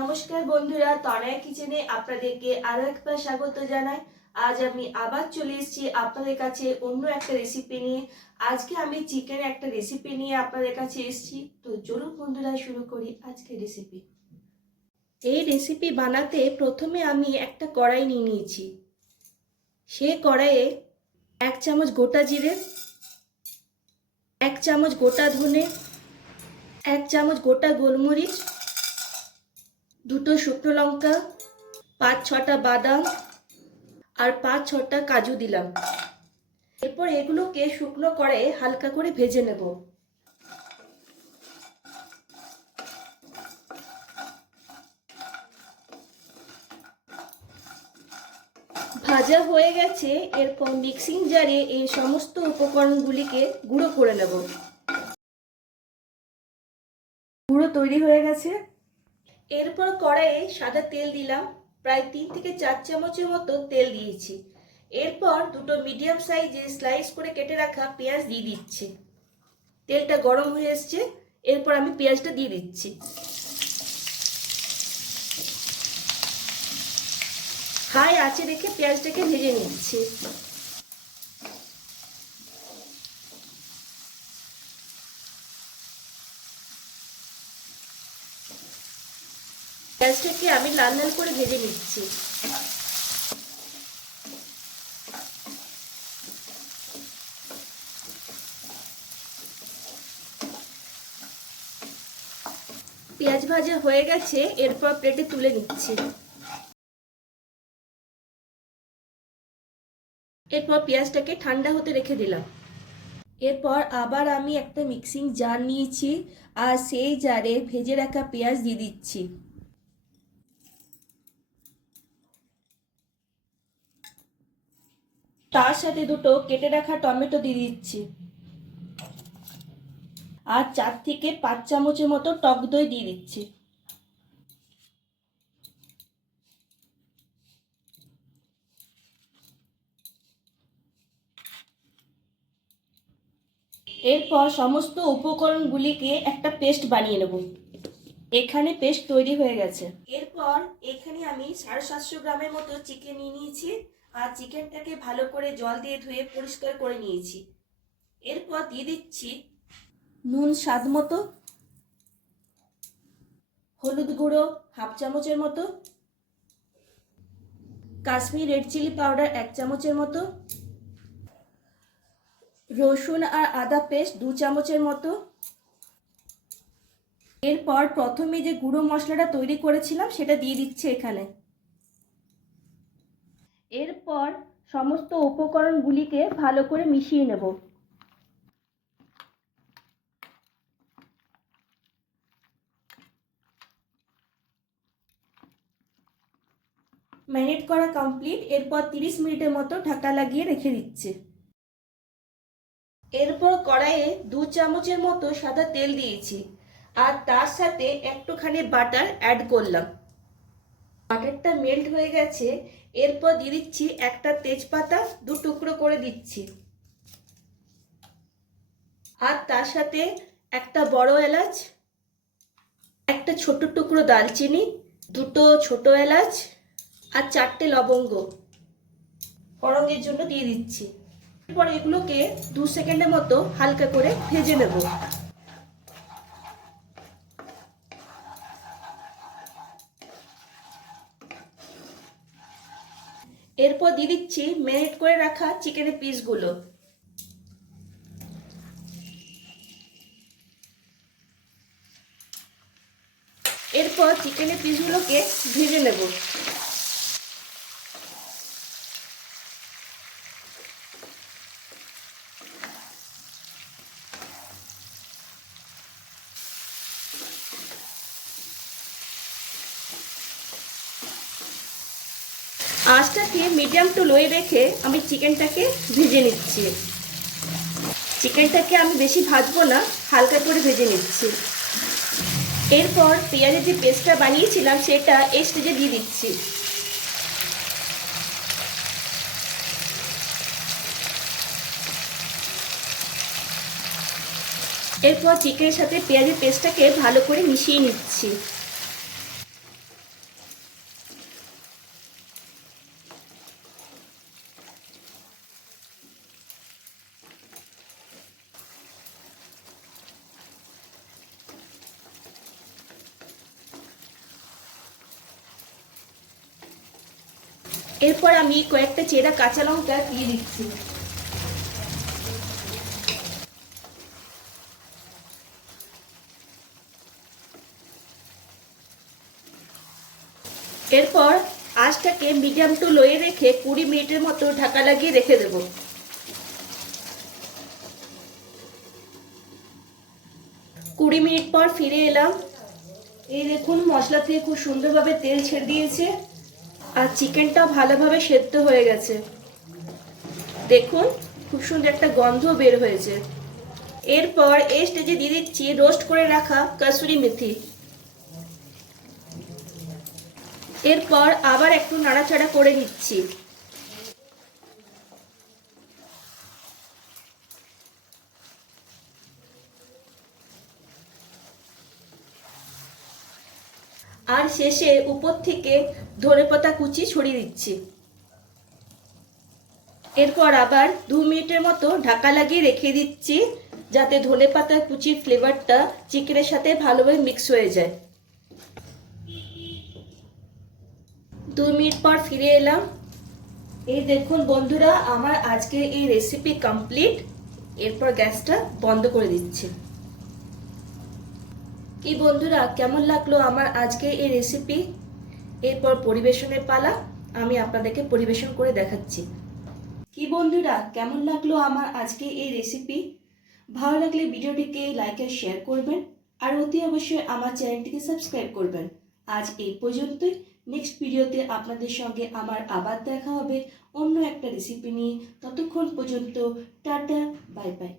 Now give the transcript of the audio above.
নমস্কার বন্ধুরা, তনয়া কিচেনে আপনাদেরকে আরো একবার স্বাগত জানাই। আজ আমি আবার চলে এসেছি আপনাদের কাছে অন্য একটা রেসিপি নিয়ে। আজকে আমি চিকেনের একটা রেসিপি নিয়ে আপনাদের কাছে এসেছি। তো চলুন বন্ধুরা, শুরু করি আজকের রেসিপি। এই রেসিপি বানাতে প্রথমে আমি একটা কড়াই নিয়ে নিয়েছি। সেই কড়াইয়ে 1 চামচ গোটা জিরে, 1 চামচ গোটা ধনে, 1 চামচ গোটা গোলমরিচ, দুটো শুকনো লঙ্কা, 5-6টা বাদাম আর 5-6টা কাজু দিলাম। এরপর এগুলোকে শুকনো কড়াইয়ে হালকা করে ভেজে নেব। ভাজা হয়ে গেছে। এরপর মিক্সিং জারে এই সমস্ত উপকরণগুলিকে গুঁড়ো করে নেব। গুঁড়ো তৈরি হয়ে গেছে। এরপর কড়াইয়ে সাদা তেল দিলাম। প্রায় 3 থেকে 4 চামচের মতো তেল দিয়েছি। এরপর দুটো মিডিয়াম সাইজে স্লাইস করে কেটে রাখা পেঁয়াজ দিয়ে দিচ্ছি। তেলটা গরম হয়ে এসছে। এরপর আমি পেঁয়াজটা দিয়ে দিচ্ছি। হাই আঁচে রেখে পেঁয়াজটাকে ভেজে নিচ্ছি। পেঁয়াজটাকে আমি লাল লাল করে ভেজে নিচ্ছি। পেঁয়াজ ভাজা হয়ে গেছে। এরপর প্লেটে তুলে নিচ্ছি। এরপর পেঁয়াজটাকে ঠান্ডা হতে রেখে দিলাম। এরপর আবার আমি একটা মিক্সিং জার নিয়েছি আর সেই জারে ভেজে রাখা পেঁয়াজ দিয়ে দিচ্ছি। তার সাথে দুটো কেটে রাখা টমেটো দিয়ে দিচ্ছি আর 4 থেকে 5 চামচের মতো টক দই দিয়ে দিচ্ছি। এরপর সমস্ত উপকরণগুলিকে একটা পেস্ট বানিয়ে নেব। এখানে পেস্ট তৈরি হয়ে গেছে। এরপর এখানে আমি 750 গ্রামের মতো চিকেন নিয়ে নিয়েছি আর চিকেনটাকে ভালো করে জল দিয়ে ধুয়ে পরিষ্কার করে নিয়েছি। এরপর দিয়ে দিচ্ছি নুন স্বাদ মতো, হলুদ গুঁড়ো 1/2 চামচের মতো, কাশ্মীরি রেড চিলি পাউডার 1 চামচের মতো, রসুন আর আদা পেস্ট 2 চামচের মতো। এরপর প্রথমে যে গুঁড়ো মশলাটা তৈরি করেছিলাম সেটা দিয়ে দিচ্ছি এখানে। এরপর সমস্ত উপকরণগুলিকে ভালো করে মিশিয়ে নেব। ম্যারিনেট করা কমপ্লিট। এরপর 30 মিনিটের মতো ঢাকা লাগিয়ে রেখে দিচ্ছি। এরপর কড়াইয়ে 2 চামচের মতো সাদা তেল দিয়েছি আর তার সাথে একটুখানি বাটার অ্যাড করলাম। বাটারটা মেল্ট হয়ে গেছে। এরপর দিয়ে দিচ্ছি একটা তেজপাতা 2 টুকরো করে দিচ্ছি আর তার সাথে একটা বড় এলাচ, একটা ছোট টুকরো দারচিনি, দুটো ছোট এলাচ আর 4টে লবঙ্গ ফোড়নের জন্য দিয়ে দিচ্ছি। এরপর এগুলোকে 2 সেকেন্ডের মতো হালকা করে ভেজে নেব। এরপর দিয়ে দিচ্ছি ম্যারিনেট করে রাখা চিকেনের পিসগুলো। এরপর চিকেনের পিসগুলোকে ভেজে নেব। আঁচটাকে মিডিয়াম টু লোয়ে রেখে আমি চিকেনটাকে ভেজে নিচ্ছি। চিকেনটাকে আমি বেশি ভাজবো না, হালকা করে ভেজে নিচ্ছি। এরপর পেঁয়াজের যে পেস্টটা বানিয়েছিলাম সেটা এই স্টেজে দিয়ে দিচ্ছি। এরপর চিকেনের সাথে পেঁয়াজের পেস্টটাকে ভালো করে মিশিয়ে নিচ্ছি। এরপর আমি কয়েকটা চেরা কাঁচা লঙ্কা দিয়ে দিচ্ছি। এরপর আঁচটাকে মিডিয়াম টু লোয়ে রেখে 20 মিনিটের মতো ঢাকা লাগিয়ে রেখে দেব। 20 মিনিট পর ফিরে এলাম। এই দেখুন মশলা থেকে খুব সুন্দরভাবে তেল ছেড়ে দিয়েছে আর চিকেনটাও ভালোভাবে সেদ্ধ হয়ে গেছে। দেখুন খুব সুন্দর একটা গন্ধ বের হয়েছে। এরপর এই স্টেজে দিয়ে দিচ্ছি রোস্ট করে রাখা কসুরি মেথি। এরপর আবার একটু নাড়াচাড়া করে নিচ্ছি। আর শেষে উপর থেকে ধনেপাতা কুচি ছড়িয়ে দিচ্ছি। এরপর আবার 2 মিনিটের মতো ঢাকা লাগিয়ে রেখে দিচ্ছি, যাতে ধনেপাতা কুচির ফ্লেভারটা চিকেনের সাথে ভালোভাবে মিক্স হয়ে যায়। 2 মিনিট পর ফিরে এলাম। এই দেখুন বন্ধুরা, আমার আজকে এই রেসিপি কমপ্লিট। এরপর গ্যাসটা বন্ধ করে দিচ্ছি। কি বন্ধুরা, কেমন লাগলো আমার আজকে এই রেসিপি? এরপর পরিবেশনের পালা। আমি আপনাদেরকে পরিবেশন করে দেখাচ্ছি। কি বন্ধুরা, কেমন লাগলো আমার আজকে এই রেসিপি? ভালো লাগলে ভিডিওটিকে লাইক আর শেয়ার করবেন আর অতি অবশ্যই আমার চ্যানেলটিকে সাবস্ক্রাইব করবেন। আজ এই পর্যন্তই। নেক্সট ভিডিওতে আপনাদের সঙ্গে আমার আবার দেখা হবে অন্য একটা রেসিপি নিয়ে। ততক্ষণ পর্যন্ত টাটা, বাই বাই।